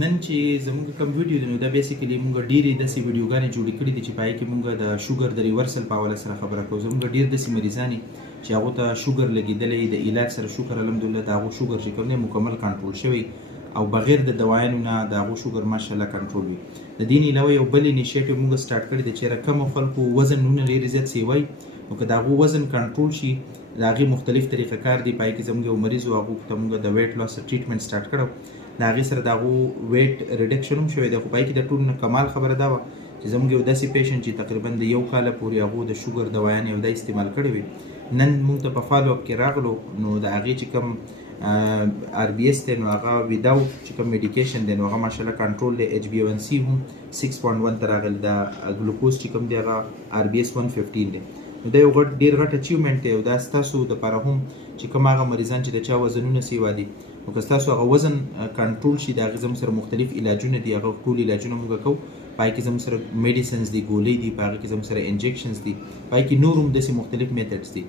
نن چې زموږ کوم ویډیو دی نو دا بیسیکلی موږ ډېرې داسې ویډیوګانې جوړې کړې دي چې په هغې کې موږ د شوګر د ریورسل په حواله سره خبره کوو. زموږ ډېر داسې مریضان دي چې هغو ته شوګر لګېدلی د علاج سره شکر الحمدلله د هغو شوګر چې کوم دی مکمل کنټرول شوی او بغیر د دوايانو نه د هغو شوګر ماشاءالله کنټرول وي. د دې نه علاوه یو بل انیشیټیو موږ سټارټ کړی دی چې کمو خلکو وزنونه ډېر زیات سیوی نو که د هغو وزن کنټرول شي د هغې مختلف طریقه کار دی. په هغې کې زموږ یو مریض و هغو ته موږ د ویټ لاس ټریټمنټ سټارټ کړی د هغې سره د هغو ویټ ریډکشن هم شوی دی. خو په هغې کې د ټولو نه کمال خبره دا وه چې زموږ یو داسې پیشنټ چې تقریبا د 1 کاله پورې هغو د شوګر دوايانې او دا استعمال کړې وي نن موږ ته په فالو اپ کې راغلو نو د هغې چې کوم RBS دی نو هغه وداوت چې کوم میډیکیشن دی نو هغه ماشاءالله کنټرول دی. HbA1c هم 6.1 ته راغلی. د ګلوکوز چې کوم دی هغه RBS 115 دی. نو دا یو ډېر غټ اچیومنټ دی او دا ستاسو دپاره هم چې کوم هغه مریضان چې د چا وزنونه سیوا دي نو که ستاسو هغه وزن کنټرول شي د هغې زموږ سره مختلف علاجونه دي هغه ټول علاجونه موږ کوو. په هغې کې زموږ سره میډیسنز دي ګولۍ دي په هغې کې زموږ سره انجکشنز دي په هغې کې نور هم داسې مختلف میتډز دي.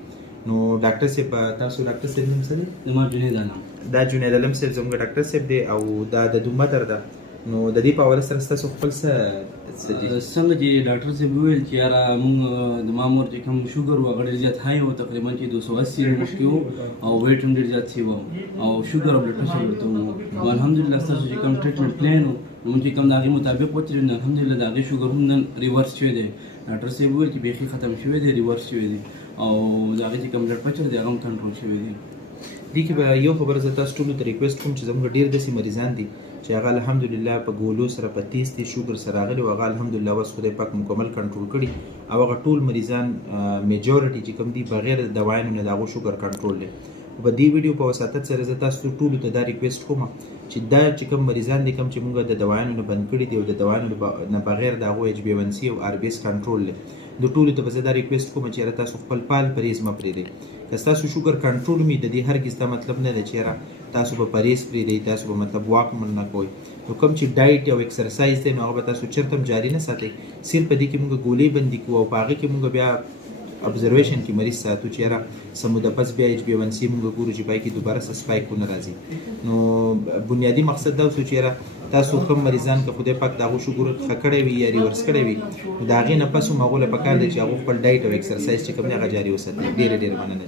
نو ډاکټر صاحب تاسو ډاکټر صاحب نوم څه دی؟ زما جنید عالم. دا جنید عالم صاحب زموږ ډاکټر صاحب دی او دا د دومدر ده. نو د دې په حواله سره ستاسو خپل څه څنګه چې ډاکټر صاحب وویل چې یاره موږ د ما مور چې کوم شوګر و هغه ډېر زیات های و تقریبا چې 280 مخکې و او ویټ هم ډېر زیات سی و او شوګر او بلډ پرشر ورته و نو الحمدلله ستاسو چې کوم ټریټمنټ پلان و موږ چې کوم د هغې مطابق وتلو نو الحمدلله د هغې شوګر هم نن ریورس شوی دی. ډاکټر صاحب وویل چې بیخي ختم شوی دی ریورس شوی دی او د هغې چې کوم بلډ پرشر دی هغه هم کنټرول شوی دی. دې کې به یو خبره زه تاسو ټولو ته ریکویسټ کوم چې زموږ ډېر داسې مریضان دي چې هغه الحمدلله په ګولو سره په 30 شوګر سره راغلي او هغه الحمدلله اوس خدای پاک مکمل کنټرول کړي او هغه ټول مریضان میجورټي چې کوم دي بغیر د دوايانو نه د هغو شوګر کنټرول دی. په دې ویډیو په وساطت سره زه تاسو ټولو ته دا ریکویسټ کوم چې دا چې کوم مریضان دي کوم چې موږ د دوايانو نه بند کړي دي او د دوايانو نه بغیر د هغو HbA1c او RBS کنټرول دی د ټولو ته به زه دا ریکویسټ کوم چې یاره تاسو خپل پال پرهیز مه پرېږدئ. که ستاسو شوګر کنټرول وي د دې هرګز دا مطلب نه دی چې یاره تاسو به پرهیز پرېږدئ تاسو به مطلب واک من نه کوئ. نو کوم چې ډایټ او ایکسرسایز دی نو هغه به تاسو چېرته هم جاري نه ساتئ. صرف په دې کې موږ ګولۍ بندي کوو او په هغې کې موږ بیا ابزرویشن کې مریض ساتو چې یاره څه موده پس بیا HbA1c موږ ګورو چې په هغې کې دوباره څه سپایکونه راځي. نو بنیادي مقصد دا اوسو چې یاره تاسو کوم مریضان که خدای پاک د هغو شوګر ښه کړی وي یا ریورس کړی وي نو د هغې نه پس هم هغو له پکار دی چې هغو خپل ډایټ او ایکسرسایز چې کوم دی هغه جاري وساتي. ډېره ډېره مننه.